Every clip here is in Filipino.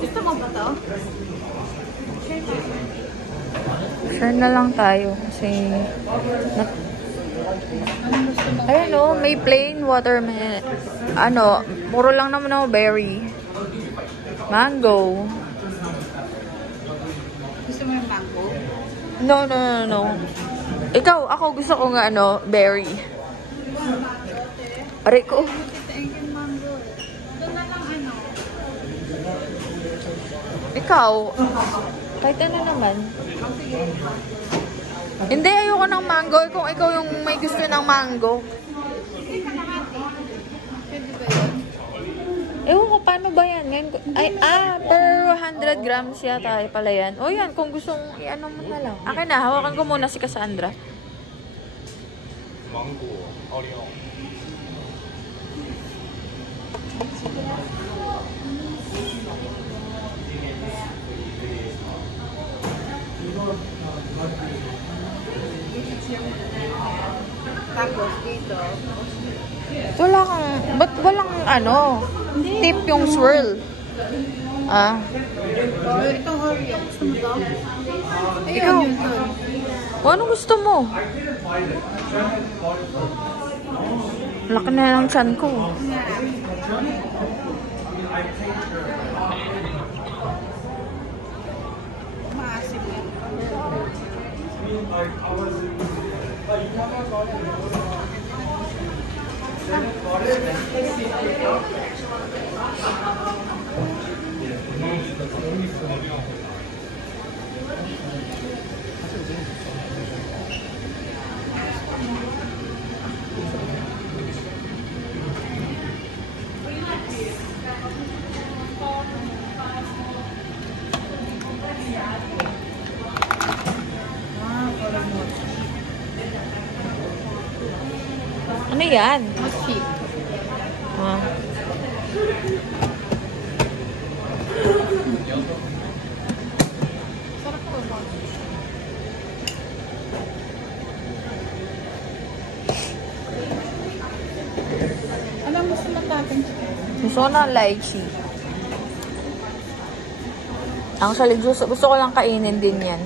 Gusto mo ba to? Share na lang tayo kasi ayun o, may plain watermelon. Ano, puro lang naman ako berry. Mango. Gusto mo yung mango? No. Ikaw, ako gusto ko nga ano, berry. Aray ko. Mango. Doon na lang ano. Ikaw, kahit ano naman. Hindi, ayoko ng mango. Kung ikaw yung may gusto ng mango. Ewan ko, paano ba yan? Per 100 grams yata pala yan. O yan, kung gustong i-ano mo na lang. Akin na, hawakan ko muna si Cassandra. Mango, Oreo. Tapos dito. Wala kang, ba't walang ano, tip yung swirl? Ah. Oh, itong Oreo. Gusto mo to? Ikaw. Ayun, yun. O, anong gusto mo? Laki na ng tiyan ko. Maasim yan. Ano yan? Mochi. Ah. Sarap to ba? Anong gusto mo natin? Gusto ko ng lychee. Actually, gusto ko lang kainin din yan.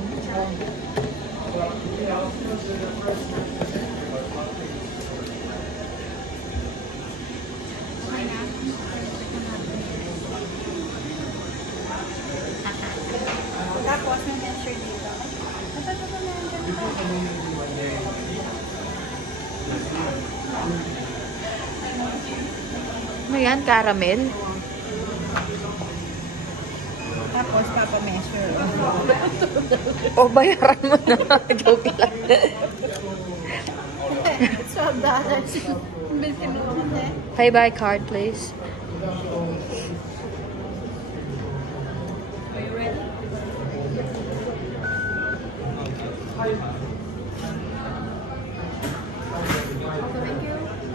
Tapos, may answer dito. Matatagal na yung Ano yan? Caramel? Tapos, papa-measure. O, bayaran mo na. Joke lang. $12. Bilhin mo naman eh. Pay by card, please. Are you ready?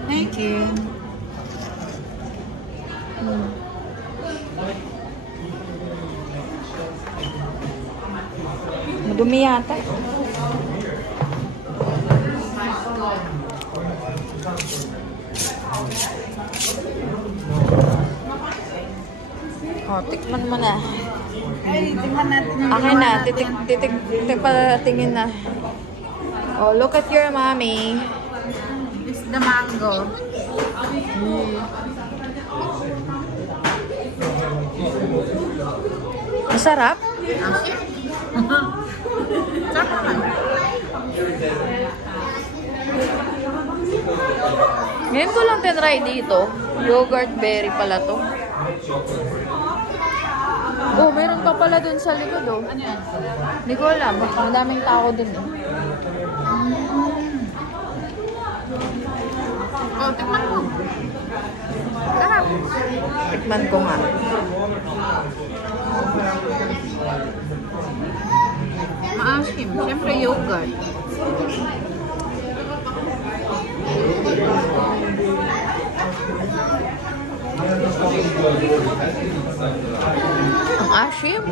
Thank you. Madumi yata. Oh, tikman mo na. Ay, tingnan natin yung Akin na, natin. tingin na. Oh, look at your mommy. This is the mango. Masarap? Sarap naman. Ngayon ko lang tinry dito. Yogurt berry pala to. Oh, meron pa pala dun sa likod oh. Ano yan? Hindi ko alam. Madaming tao dun eh. Oh, tikman mo. Sarap. Tikman ko nga. Maasim. Siyempre, yogurt. Ang asim.